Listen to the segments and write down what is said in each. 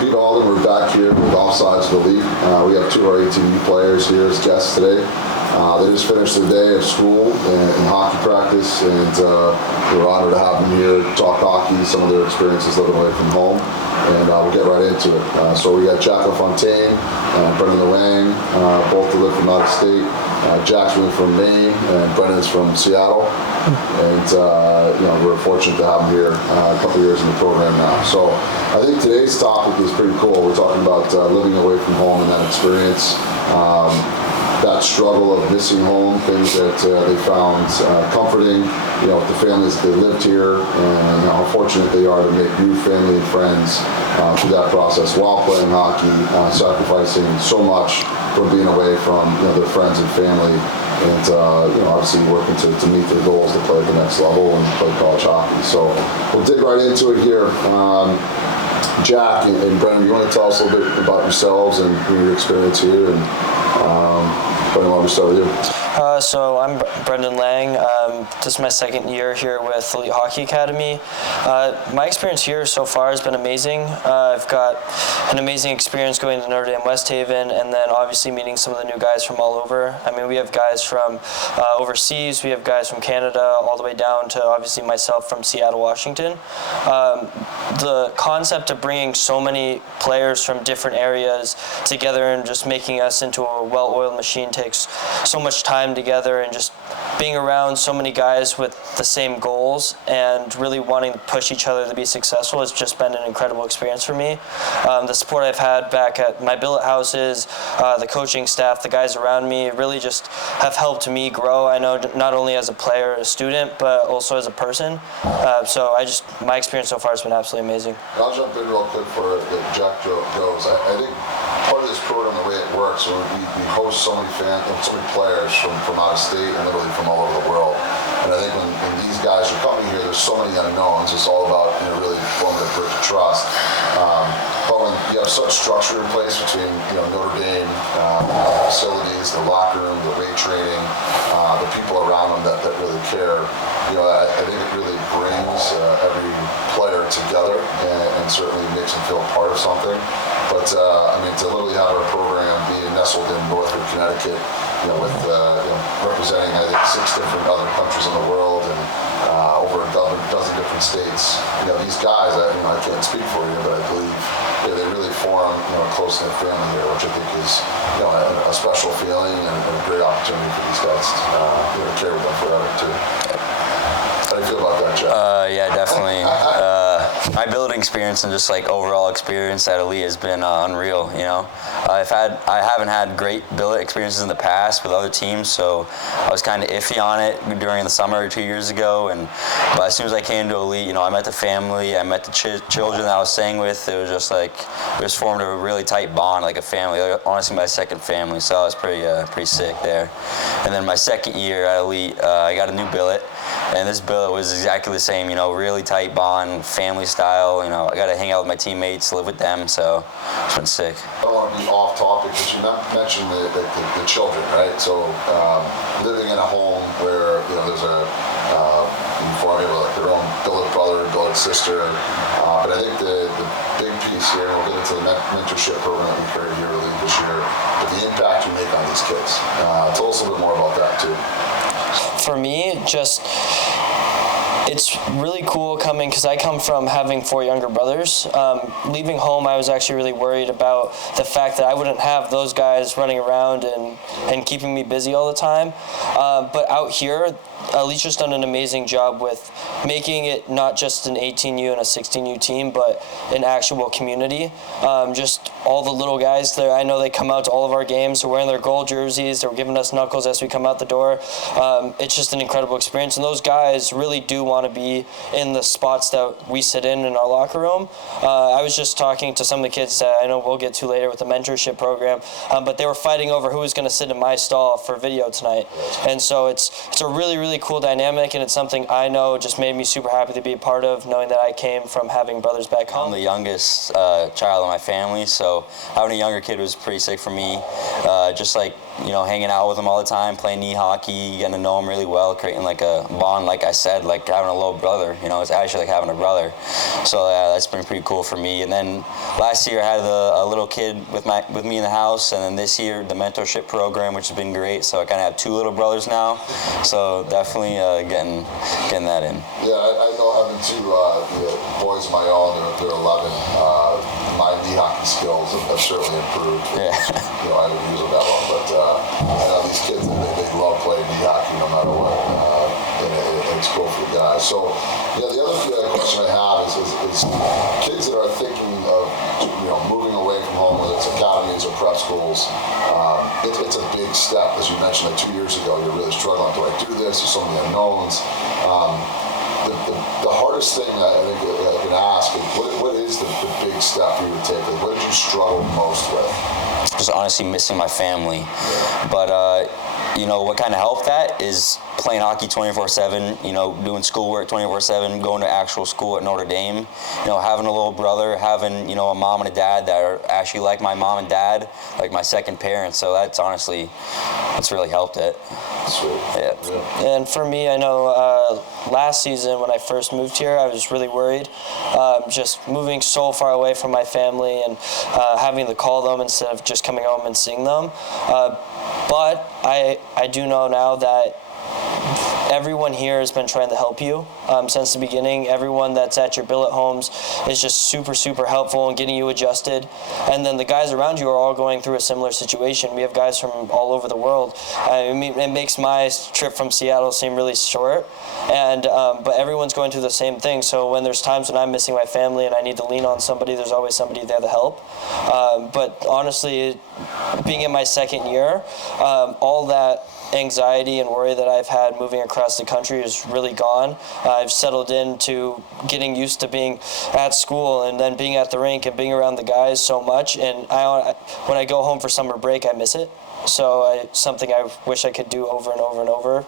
Pete Alden, we're back here with Offsides Elite. We have two of our ATV players here as guests today. They just finished their day of school and hockey practice, and we're honored to have them here to talk hockey, some of their experiences living away from home, and we'll get right into it. So we got Jack LaFontaine and Brendan Lang, both live from out of state. Jack's really from Maine, and Brendan's from Seattle. And we're fortunate to have them here a couple years in the program now. So I think today's topic is pretty cool. We're talking about living away from home and that experience. That struggle of missing home, things that they found comforting, with the families that they lived here, and how fortunate they are to make new family and friends through that process while playing hockey, sacrificing so much from being away from their friends and family, and obviously working to meet their goals to play at the next level and play college hockey. So we'll dig right into it here. Jack and Brendan, you want to tell us a little bit about yourselves and your experience here? And Brendan, why don't we start with you? So I'm Brendan Lang. This is my second year here with Elite Hockey Academy. My experience here so far has been amazing. I've got an amazing experience going to Notre Dame West Haven, and then obviously meeting some of the new guys from all over. I mean, we have guys from overseas, we have guys from Canada, all the way down to obviously myself from Seattle, Washington. The concept of bringing so many players from different areas together and just making us into a well-oiled machine takes so much time together, and just being around so many guys with the same goals and really wanting to push each other to be successful has just been an incredible experience for me. The support I've had back at my billet houses, the coaching staff, the guys around me really just have helped me grow. I know not only as a player, a student, but also as a person. So my experience so far has been absolutely amazing. I'll jump in real quick for Jack goes. I think part of this program, the way it works, we host so many players from out of state and literally from all over the world. And I think when these guys are coming here, there's so many unknowns. It's all about really forming a bridge of trust. But when you have such structure in place between Notre Dame, facilities, the locker room, the weight training, the people around them that really care, I think it really brings every player together and certainly makes them feel part of something. But to literally have our program be nestled in Northwood, Connecticut, with representing I think 6 different other countries in the world and over a dozen different states. These guys, I can't speak for you, but I believe they really form a close-knit family here, which I think is a special feeling and a great opportunity for these guys to carry with them forever too. How do you feel about that, Jeff? Yeah, definitely. My building experience and just overall experience at Elite has been unreal. I haven't had great billet experiences in the past with other teams, so I was kind of iffy on it during the summer 2 years ago. But as soon as I came to Elite, I met the family, I met the children that I was staying with. It was just we just formed a really tight bond, like a family. Honestly, my second family, so I was pretty sick there. And then my second year at Elite, I got a new billet. And this billet was exactly the same, really tight bond, family style. I got to hang out with my teammates, live with them, so it's been sick. I don't want to be off topic, but you mentioned the children, right? So living in a home where there's a their own billet brother, billet sister, but I think the big piece here, and we'll get into the mentorship program that we carry here this year, but the impact you make on these kids. Tell us a little bit more about that too. For me, it's really cool coming, because I come from having 4 younger brothers. Leaving home, I was actually really worried about the fact that I wouldn't have those guys running around and keeping me busy all the time. But out here, Elite's just done an amazing job with making it not just an 18U and a 16U team, but an actual community. Just all the little guys there, I know they come out to all of our games. They're wearing their gold jerseys. They're giving us knuckles as we come out the door. It's just an incredible experience. And those guys really do want to be in the spots that we sit in our locker room. I was just talking to some of the kids that I know we'll get to later with the mentorship program, but they were fighting over who was going to sit in my stall for video tonight. And so it's a really, really cool dynamic, and it's something I know just made me super happy to be a part of, knowing that I came from having brothers back home. I'm the youngest child in my family, so having a younger kid was pretty sick for me. Just hanging out with them all the time, playing knee hockey, getting to know them really well, creating a bond, like I said, having having a little brother. You know, it's actually like having a brother. So that's been pretty cool for me. And then last year I had a little kid with me in the house, and then this year the mentorship program, which has been great. So I kind of have 2 little brothers now. So definitely getting that in. Yeah, I know having 2 boys of my own. They're 11. My knee hockey skills have certainly improved. Yeah. You know, I haven't used them that long, but I know these kids, they love playing knee hockey no matter what. And it's cool for the guys. So, the other question I have is kids that are thinking of, moving away from home, whether it's academies or prep schools. It's a big step, as you mentioned, like 2 years ago, you're really struggling. Do I do this? There's so many unknowns. The hardest thing that I think I can ask is, what is the big step for you to take? Like, what did you struggle most with? Just honestly missing my family. But, what kind of helped that is playing hockey 24/7, doing schoolwork 24/7, going to actual school at Notre Dame, having a little brother, having, a mom and a dad that are actually like my mom and dad, like my second parents. So that's really helped it. Sweet. Yeah. And for me, I know last season when I first moved here, I was really worried, just moving so far away from my family and having to call them instead of just coming home and seeing them. But I do know now that everyone here has been trying to help you since the beginning. Everyone that's at your billet homes is just super, super helpful in getting you adjusted. And then the guys around you are all going through a similar situation. We have guys from all over the world. I mean, it makes my trip from Seattle seem really short. And but everyone's going through the same thing. So when there's times when I'm missing my family and I need to lean on somebody, there's always somebody there to help. But honestly, being in my second year, all that anxiety and worry that I've had moving across the country is really gone. I've settled into getting used to being at school and then being at the rink and being around the guys so much. And when I go home for summer break, I miss it. So something I wish I could do over and over and over.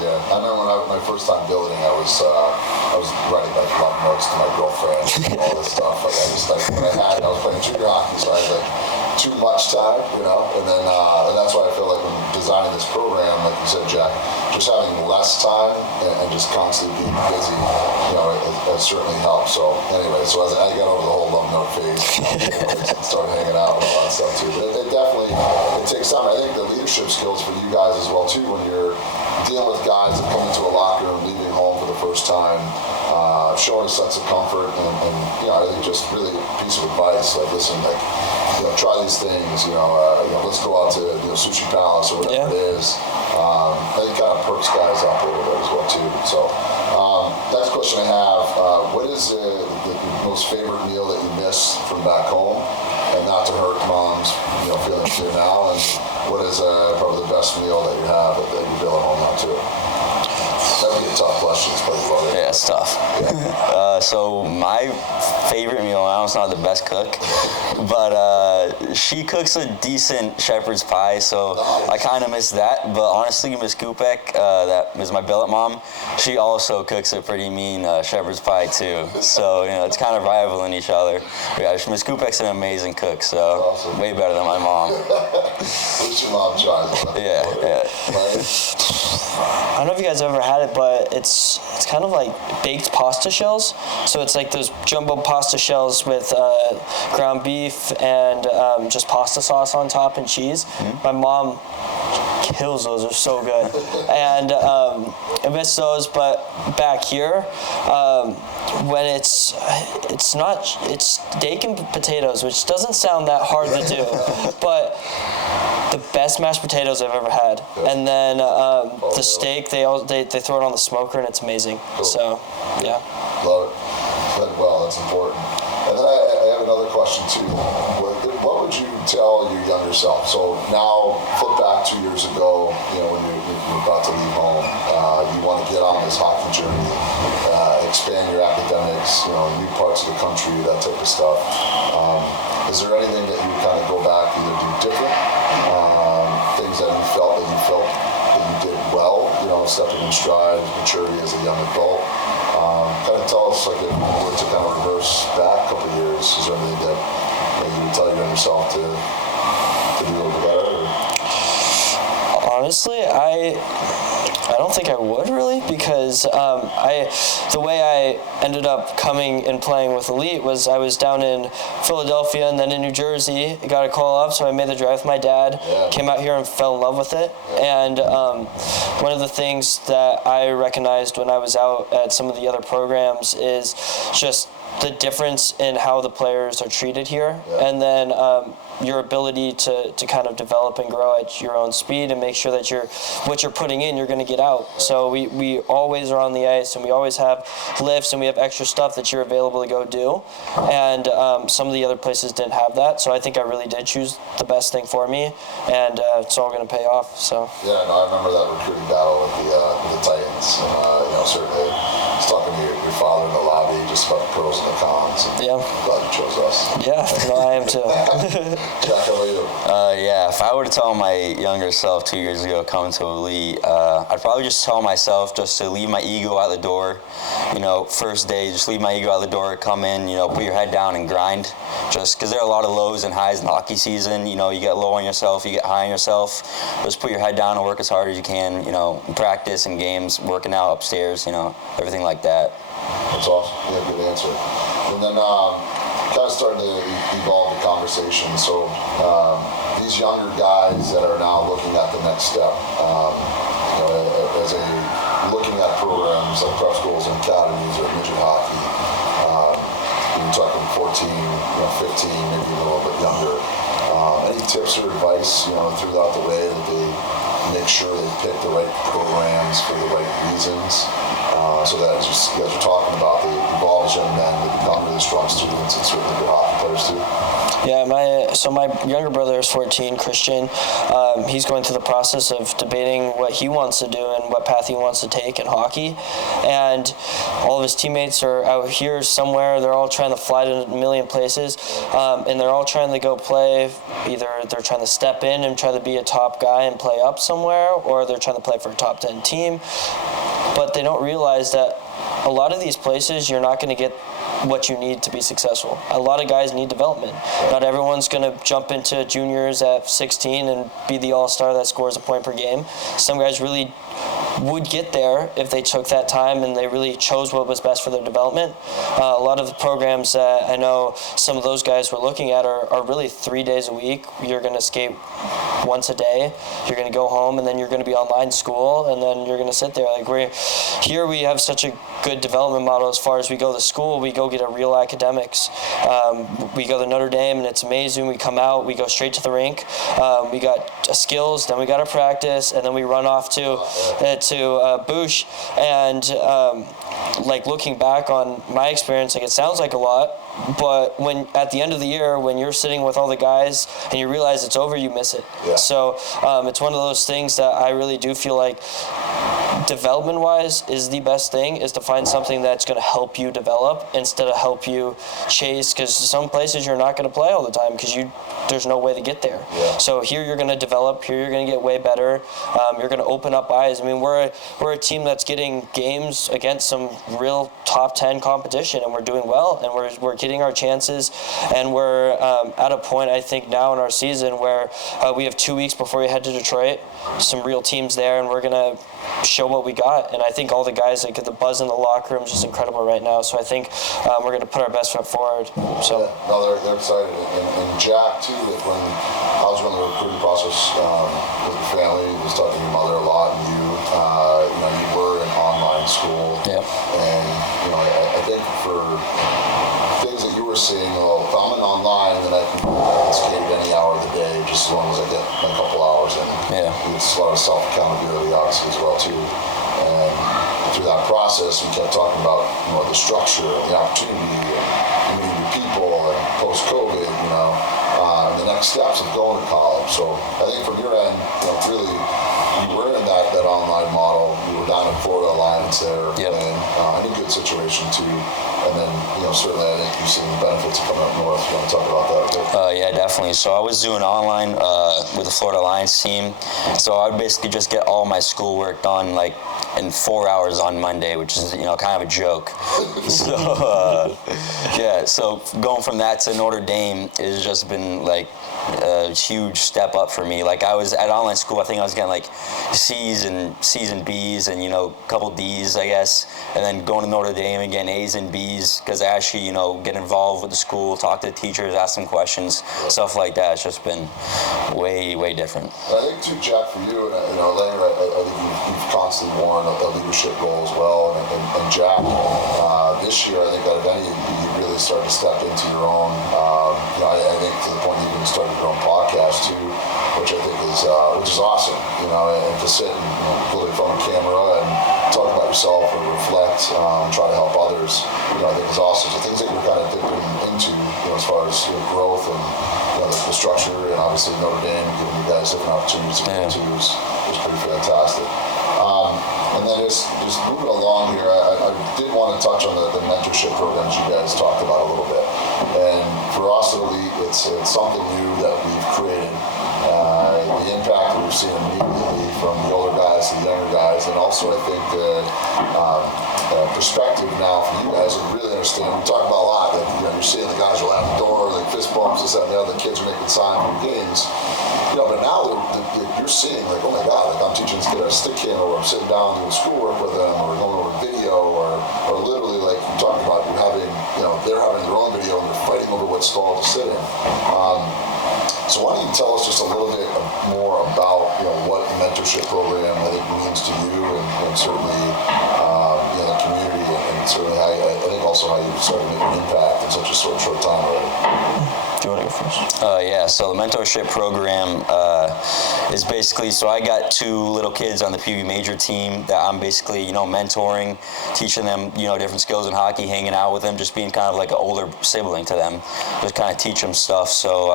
Yeah, I remember my first time building, I was writing like love notes to my girlfriend and all this stuff. I was playing junior hockey, so I had like too much time, and then and that's why I feel like when designing this program, like you said, Jack, just having less time and just constantly being busy, it certainly helps. So anyway, so as I got over the whole love note phase, and started hanging out and all that stuff too. But it definitely takes time. I think the leadership skills for you guys as well too, when you're dealing with guys that come into a locker room, leaving home for the first time, showing a sense of comfort, and I think just really a piece of advice, like listen, like try these things, let's go out to Sushi Palace or whatever it is. I think kind of perks guys up a little bit as well too. So next question I have, what is the most favorite meal that you miss from back home? And not to hurt mom's feelings here now, and what is probably the best meal that you have that you feel at home now too? That would be a tough question. It's probably about it. Yeah, it's tough. Yeah. So my favorite meal, I'm not the best cook, but she cooks a decent shepherd's pie, so I kind of miss that. But honestly, Miss Kupek, that is my billet mom, she also cooks a pretty mean shepherd's pie too. So it's kind of rivaling each other. Yeah, Miss Kupek's an amazing cook, so awesome. Way better than my mom. At least your mom tries. Yeah. I don't know if you guys ever had it, but it's kind of like baked pasta shells. So it's like those jumbo pasta shells with ground beef and just pasta sauce on top and cheese. Mm-hmm. My mom kills those. They're so good. And I miss those, but back here, when it's steak and potatoes, which doesn't sound that hard to do, but the best mashed potatoes I've ever had. And then the steak, they throw it on the smoker and it's amazing. Cool. So, yeah. Love it. Well, that's important. And then I have another question too. What would you tell your younger self? So now, flip back 2 years ago, when you're about to leave home, you want to get on this hockey journey, expand your academics, new parts of the country, that type of stuff. Is there anything that you kind of go back, either do different, things that you felt that you did well, stepping in stride, maturity as a young adult? Kind of tell us, like, if you were to kind of reverse back a couple of years, is there anything that you would tell your younger self to do a little bit better? Or? Honestly, I don't think I would really, because the way I ended up coming and playing with Elite was I was down in Philadelphia and then in New Jersey. I got a call up, so I made the drive with my dad. Yeah. Came out here and fell in love with it. And one of the things that I recognized when I was out at some of the other programs is just the difference in how the players are treated here, and then your ability to kind of develop and grow at your own speed and make sure that what you're putting in, you're going to get out. So we always are on the ice, and we always have lifts, and we have extra stuff that you're available to go do. And some of the other places didn't have that, so I think I really did choose the best thing for me, and it's all going to pay off. So Yeah, no, I remember that recruiting battle with the Titans. Certainly, I was talking to your father in the lobby just about the pros and the cons. And Yeah. I'm glad you chose us. yeah, no, I am too. Jack, how about you? Yeah, if I were to tell my younger self 2 years ago coming to Elite, I'd probably just tell myself just to leave my ego out the door. First day, just leave my ego out the door, come in, put your head down and grind. Just because there are a lot of lows and highs in hockey season. You get low on yourself, you get high on yourself. Just put your head down and work as hard as you can, practice and games, working out upstairs, everything like that. That's awesome. Yeah, good answer. And then kind of starting to evolve the conversation. So these younger guys that are now looking at the next step, looking at programs like prep schools and academies or midget hockey, you're talking 14, 15, maybe a little bit younger. Any tips or advice, throughout the way that they make sure they pick the right programs for the right reasons, so that as you guys are talking about, they evolve as young men, they become really strong students and certainly good hockey players too? Yeah, my younger brother is 14, Christian. He's going through the process of debating what he wants to do and what path he wants to take in hockey. And all of his teammates are out here somewhere. They're all trying to fly to a million places, and they're all trying to go play. Either they're trying to step in and try to be a top guy and play up somewhere, or they're trying to play for a top 10 team. But they don't realize that a lot of these places, you're not going to get what you need to be successful. A lot of guys need development. Not everyone's going to jump into juniors at 16 and be the all-star that scores a point per game. Some guys really would get there if they took that time and they really chose what was best for their development. A lot of the programs that I know some of those guys were looking at are really 3 days a week. You're going to skate once a day. You're going to go home, and then you're going to be online school, and then you're going to sit there. We have such a good development model as far as we go to school. We go get a real academics. We go to Notre Dame, and it's amazing. We come out, we go straight to the rink. We got skills, then we got to practice, and then we run off to Boosh. And looking back on my experience, it sounds like a lot, but when at the end of the year, when you're sitting with all the guys and you realize it's over, you miss it. Yeah. So it's one of those things that I really do feel like development-wise is the best thing, is to find something that's going to help you develop instead of help you chase, because some places you're not going to play all the time because there's no way to get there. Yeah. So here you're going to develop, here you're going to get way better, you're going to open up eyes. I mean, we're a team that's getting games against some real top 10 competition, and we're doing well, and we're getting our chances, and we're at a point, I think, now in our season where we have 2 weeks before we head to Detroit, some real teams there, and we're going to show what we got. And I think all the guys, the buzz in the locker room is just incredible right now. So I think we're going to put our best foot forward. So Yeah, no, they're excited. And Jack, too, when I was running the recruiting process with your family, was talking to your mother a lot, and you were in online school. Yeah. And, I think for things that you were seeing, if I'm in online, then I can skate any hour of the day, just as long as I get my couple hours in. Yeah. It's a lot of self-accountability, obviously, as well, too. And through that process, we kept talking about, the structure, the opportunity, and meeting new people, and post-COVID, and the next steps of going to college. So I think from your end, really, you were in that online model. You were down in Florida Alliance there, Yep. And in a good situation too. And then, certainly I think you've seen the benefits of coming up north. You want to talk about that a bit? Yeah, definitely. So I was doing online with the Florida Alliance team. So I would basically just get all my schoolwork done in 4 hours on Monday, which is kind of a joke. So so going from that to Notre Dame has just been a huge step up for me. Like I was at online school, I think I was getting like C's and B's and, a couple D's, I guess. And then going to Notre Dame and getting A's and B's because I actually, get involved with the school, talk to the teachers, ask them questions, stuff like that. It's just been way, way different. I think too, Jack, for you, and Langer, I think you've constantly worn a leadership role as well. And Jack, this year, I think out of any, you really started to step into your own. I think to the point you even started your own podcast too, which I think is awesome. And to sit and put in front of a camera and talk about yourself or reflect, and try to help others, I think is awesome. So things that you're kind of dipping into, as far as growth and the structure, and obviously Notre Dame giving you guys different opportunities to get to is pretty fantastic. And then just moving along here, I did want to touch on the mentorship programs you guys talked about a little bit. And for us at Elite, it's something new that we've created. The impact that we've seen immediately from the older guys to the younger guys, and also I think the perspective now for you guys to really understand. We talk about a lot that you're seeing the guys roll out the door, like fist bumps, this, that, and the other. The kids are making sign for games. But now you're seeing like, oh my God, like I'm teaching this kid a stick handle, or I'm sitting down doing schoolwork with them, or going over video, or literally like you talking about you having, they're having their own video and they're fighting over what stall to sit in. So why don't you tell us just a little bit more about what the mentorship program I think means to you, and certainly the community, and certainly how I think also how you started to make an impact in such a short time already. Do you want to go first? Yeah, so the mentorship program is basically, so I got two little kids on the PB Major team that I'm basically, mentoring, teaching them, different skills in hockey, hanging out with them, just being kind of like an older sibling to them, just kind of teach them stuff. So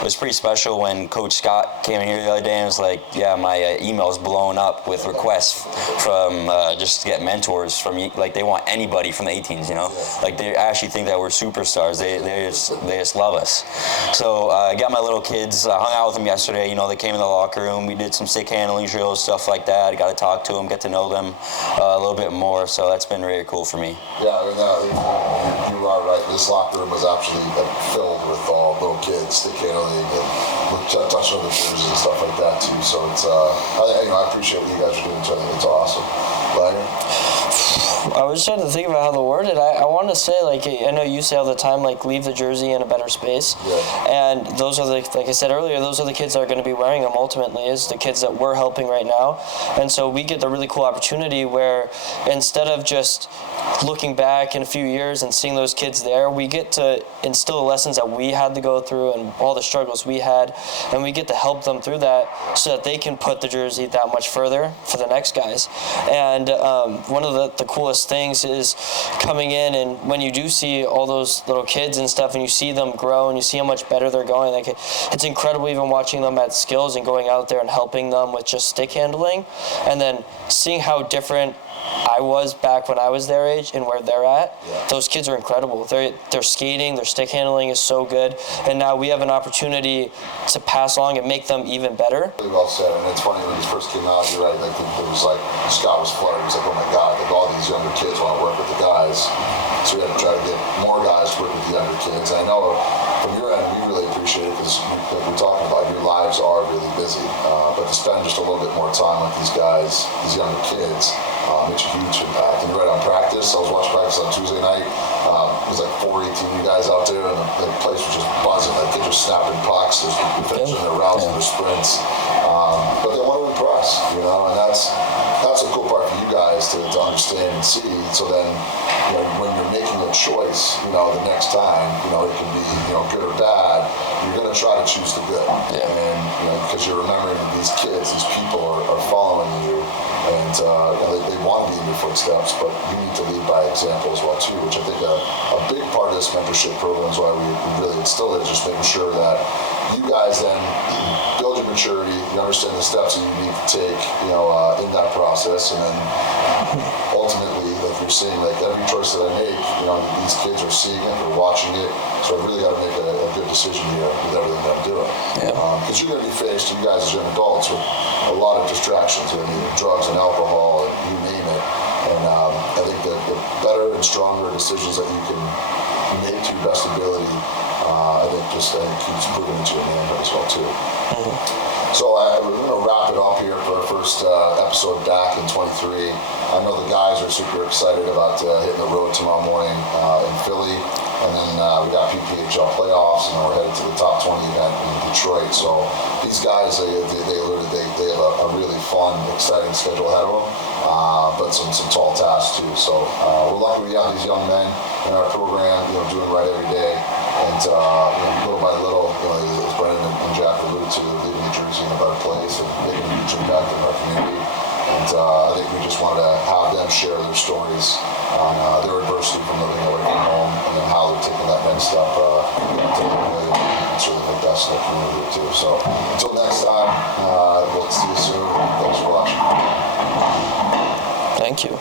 it was pretty special when Coach Scott came in here the other day and was like, yeah, my email's blowing up with requests from just to get mentors from, like they want anybody from the 18s, like they actually think that we're superstars. They just love us. So I got my little kids, hung out with them yesterday. They came in the locker room. We did some stick handling drills, stuff like that. I got to talk to them, get to know them a little bit more. So that's been really cool for me. Yeah, you are right. This locker room was actually filled with all little kids, stick handling, and touching on the jerseys and stuff like that too. So it's I appreciate what you guys are doing. So I think it's awesome. I was trying to think about how to word it. I want to say, like, I know you say all the time, like, leave the jersey in a better space. Yeah. And those are like I said earlier, those are the kids that are going to be wearing them ultimately, is the kids that we're helping right now. And so we get the really cool opportunity where instead of just looking back in a few years and seeing those kids there, we get to instill the lessons that we had to go through and all the struggles we had, and we get to help them through that so that they can put the jersey that much further for the next guys. And one of the coolest things is coming in, and when you do see all those little kids and stuff and you see them grow and you see how much better they're going, like it's incredible even watching them at skills and going out there and helping them with just stick handling, and then seeing how different I was back when I was their age and where they're at. Yeah. Those kids are incredible. They're skating, their stick handling is so good, and now we have an opportunity to pass along and make them even better. Really well said, and it's funny when he first came out, you're right, I think it was like, Scott was fluttered, he was like, oh my God, like all these younger kids want to work with the guys, so we had to try to get more guys to work with the younger kids. And I know from your end, we really appreciate it, because like we're talking about, your lives are really busy, but to spend just a little bit more time with these guys, these younger kids, makes a huge impact. And you're right, on practice, I was watching practice on Tuesday night, it was like 4 18 guys out there, and the place was just buzzing. Like kids are snapping pucks, they're finishing their routes and their sprints, but they want to impress, and that's a cool part for you guys to understand and see. So then, when you're making a choice, the next time, it can be, good or bad, you're going to try to choose the good. Yeah. And, because you're remembering that these kids, these people are following you, and they want to be in your footsteps, but you need to lead by example as well too, which I think a big part of this mentorship program is why we really instill it, is just making sure that you guys then build your maturity, you understand the steps that you need to take, in that process, and then ultimately, like you're seeing, like every choice that I make, these kids are seeing it, they're watching it, so I really got to make a good decision here with everything that I'm doing. Because you're going to be faced, you guys as young adults, with a lot of distractions, drugs and alcohol, and you name it. And I think that the better and stronger decisions that you can make to your best ability I think keeps proving into your manhood as well too. So we're going to wrap it up here for our first episode back in 23. I know the guys are super excited about hitting the road tomorrow morning in Philly, and then we got PPHL playoffs, and then we're headed to the top 20 event in Detroit. So these guys, they alluded they have a really fun, exciting schedule ahead of them, but some tall tasks too. So we're lucky we have these young men in our program, doing right every day, and little by little, as Brendan and Jack alluded to, they're leaving New Jersey in a better place and making a huge impact in our community. And I think we just wanted to have them share their stories on their adversity from living away from home, and then how they're taking that next step to live and certainly the best in the community too. So until next time, we'll see you soon. Thanks for watching. Thank you.